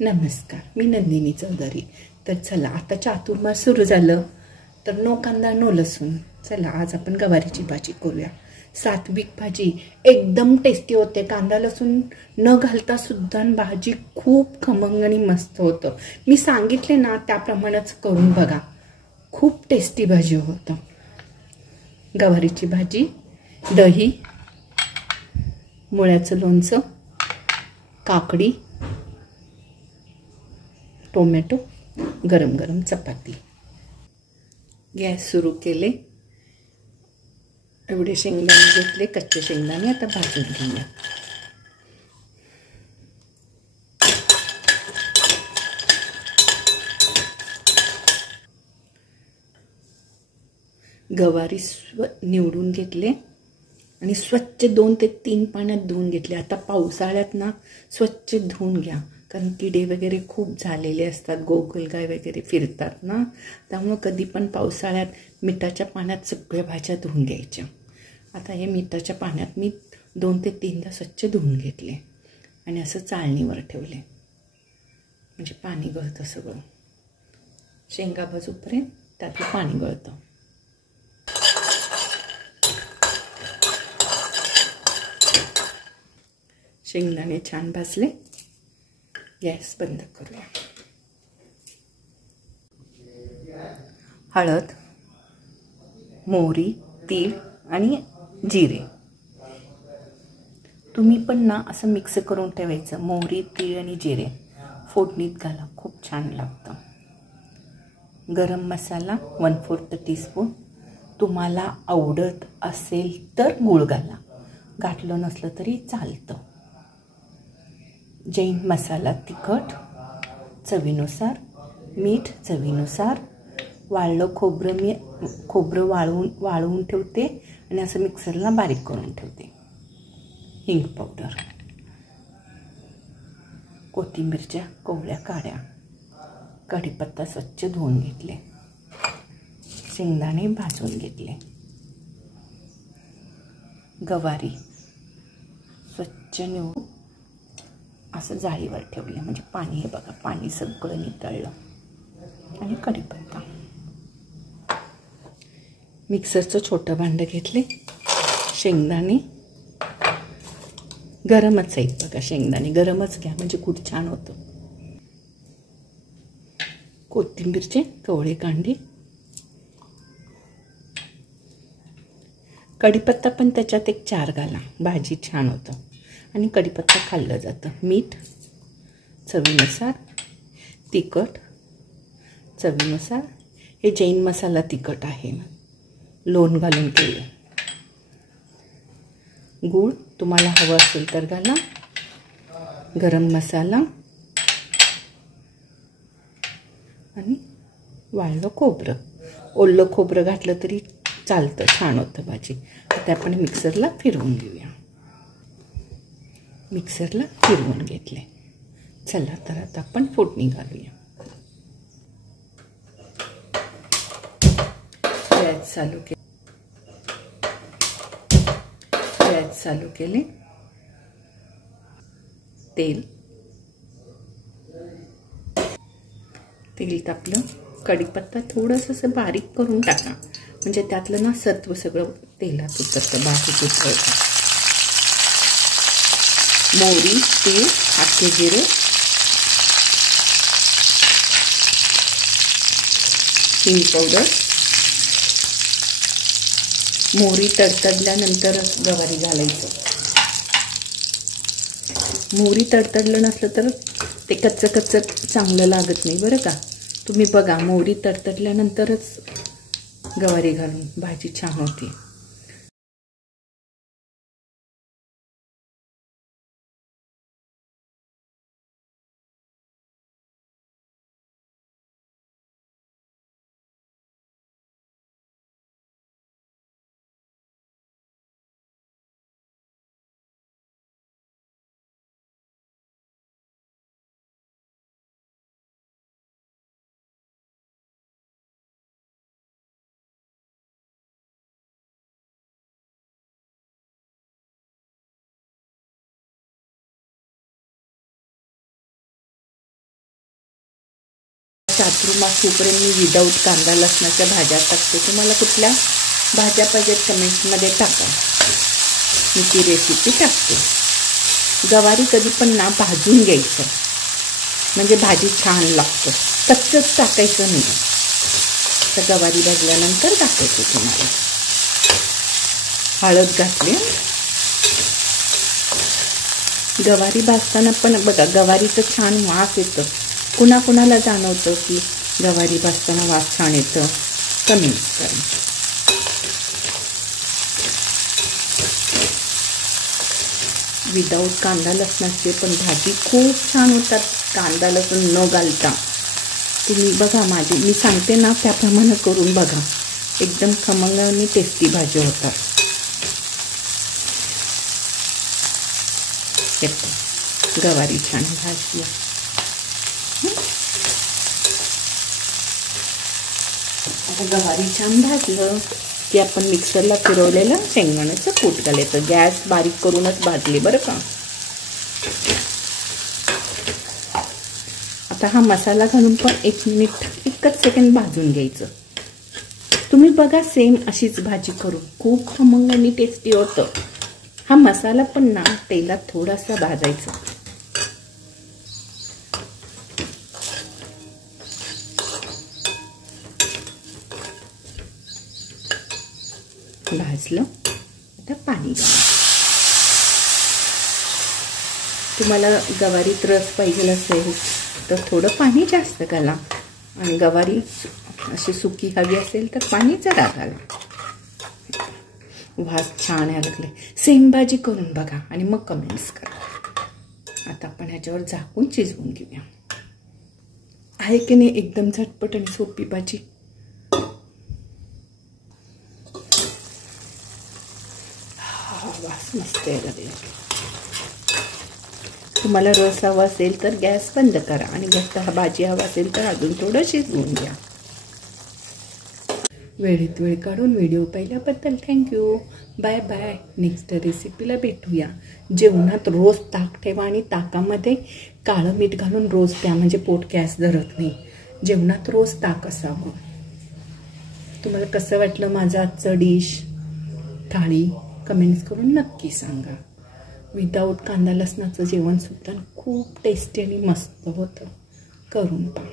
नमस्कार, मी नंदिनी चौधरी. तर चला आता चातुर्मास सुरू झालं. तर नो कांदा नो लसूण. चला आज आपण गवारीची भाजी करूया. सात्विक भाजी एकदम टेस्टी होते. कांदा लसूण न घालता सुद्धा भाजी खूप खमंग आणि मस्त होतं. मी सांगितले ना त्याप्रमाणेच करून बघा, खूप टेस्टी भाजी होतं. गवारीची भाजी, दही, मुळ्याचं लोणचं, काकडी, टोमॅटो, गरम गरम चपाती. गॅस सुरू केले. एवढे शेंगदाणे घेतले, कच्चे शेंगदाणे. आता भाजून घेऊया. गवारी निवडून घेतले आणि स्वच्छ 2 ते 3 पाण्यात धुवून घेतले. आता पावसाळ्यात ना स्वच्छ धुवून घ्या, कारण किडे वगैरे खूप झालेले असतात, गोगलगाय वगैरे फिरतात ना. त्यामुळं कधी पण पावसाळ्यात मिठाच्या पाण्यात सगळ्या भाज्या धुवून घ्यायच्या. आता हे मिठाच्या पाण्यात मी 2 ते 3दा स्वच्छ धुवून घेतले आणि असं चाळणीवर ठेवले, म्हणजे पाणी गळतं सगळं. शेंगा भाजूपर्यंत त्यातलं पाणी गळतं. शेंगदाणे छान भाजले. गॅस बंद करूया. हळद, मोहरी, तीळ आणि जिरे. तुम्ही पण ना असं मिक्स करून ठेवायचं. मोहरी, तीळ आणि जिरे फोडणीत घाला, खूप छान लागतं. गरम मसाला 1/4 टीस्पून. तुम्हाला आवडत असेल तर गूळ घाला, घातलं नसलं तरी चालतं. जैन मसाला तिखट चवीनुसार, मीठ चवीनुसार. वाळलं खोबरं मी वाळवून ठेवते आणि असं मिक्सरला बारीक करून ठेवते. हिंग पावडर, कोथिंबीरच्या कोवळ्या काड्या, कढीपत्ता स्वच्छ धुवून घेतले, शेंगदाणे भाजून घेतले, गवारी स्वच्छ निवडून असं जाळीवर ठेवले, म्हणजे पाणी, हे बघा पाणी सगळं नितळलं, आणि कढीपत्ता. मिक्सरचं छोटं भांडं घेतले. शेंगदाणे गरमच आहेत बघा, शेंगदाणे गरमच घ्या म्हणजे खूप छान होतं. कोथिंबीरचे कोवळे कांडे, कढीपत्ता पण त्याच्यात 4 घाला, भाजी छान होतं आणि कढीपत्ता खाल्लं जातं. मीठ चवीनुसार, तिखट चवीनुसार. हे जैन मसाला तिखट आहे, लोण घालून केले. गूळ तुम्हाला हवं असेल तर घाला. गरम मसाला आणि वाळलं खोबरं. ओलं खोबरं घातलं तरी चालतं, छान होतं भाजी. आता आपण मिक्सरला फिरवून घेऊया. मिक्सरला फिरवून घेतले. चला तर आता आपण फोडणी घालूया. गॅस चालू केले. तेल तापलं. कढीपत्ता थोडंसं असं बारीक करून टाका, म्हणजे त्यातलं ना सत्व सगळं तेलात उतरतं, भाजीत उतरतं. मोहरी, तीळ, अख्खे जिरे, हिंग पावडर. मोहरी तडतडल्यानंतर गवारी घालायचं. मोहरी तडतडलं नसलं तर ते कच्चं चांगलं लागत नाही बरं का. तुम्ही बघा, मोहरी तडतडल्यानंतरच गवारी घालून भाजी छान होती. चातुर्मास होईपर्यंत मी विदाऊट कांदा लसणाच्या भाज्या टाकते. तुम्हाला कुठल्या भाज्या पाहिजेत कमेंट्समध्ये टाका, मी ती रेसिपी टाकते. गवारी कधी पण ना भाजून घ्यायचं, म्हणजे भाजी छान लागतं. कच्चंच टाकायचं नाही. तर गवारी भाजल्यानंतर टाकायचं. तुम्हाला हळद घातली. गवारी भाजताना पण बघा गवारीचं छान वास येतं. कुणाकुणाला जाणवतं की गवारी भाजताना वास छान येतं, कमेंट्स करा. विदाऊट कांदा लसणाची पण भाजी खूप छान होतात कांदा लसूण न घालता. तुम्ही बघा, मी सांगते ना त्याप्रमाणे करून बघा, एकदम खमंग आणि टेस्टी भाजी होतात. गवारी छान भाजली. आता गवारी छान भाजलं की आपण मिक्सरला फिरवलेलं शेंगदाण्याचं कूट घालायचं. गॅस बारीक करूनच भाजले बरं का. आता हा मसाला घालून पण 1 मिनिट 1 सेकंड भाजून घ्यायचं. तुम्ही बघा सेम अशीच भाजी करू खूप खमंग आणि टेस्टी होतं. हा मसाला पण ना तेलात थोडासा भाजायचा. भाजलं. आता पाणी घाला. तुम्हाला गवारीत रस पाहिजे असेल तर थोडं पाणी जास्त घाला, आणि गवारी अशी सुकी हवी असेल तर पाणी जरा घाला. वास छान यायला लागले. सेम भाजी करून बघा आणि मग कमेंट्स करा. आता आपण ह्याच्यावर झाकून शिजवून घेऊया. आहे की नाही एकदम झटपट आणि सोपी भाजी. वास मस्त यायला लागला. तुम्हाला रस हवा असेल तर गॅस बंद करा, आणि घट्ट भाजी हवा असेल तर अजून थोडं शिजवून घ्या. वेळेत वेळ काढून व्हिडिओ पाहिल्याबद्दल थँक्यू. Bye bye. नेक्स्ट रेसिपीला भेटूया. जेवणात रोज ताक ठेवा आणि ताकामध्ये काळं मीठ घालून रोज प्या, म्हणजे पोट गॅस धरत नाही. जेवणात रोज ताक असावं. तुम्हाला कसं वाटलं माझं आजचं डिश थाळी कमेंट्स करून नक्की सांगा. विदाऊट कांदा लसणाचं जेवणसुद्धा खूप टेस्टी आणि मस्त होतं. करून पहा.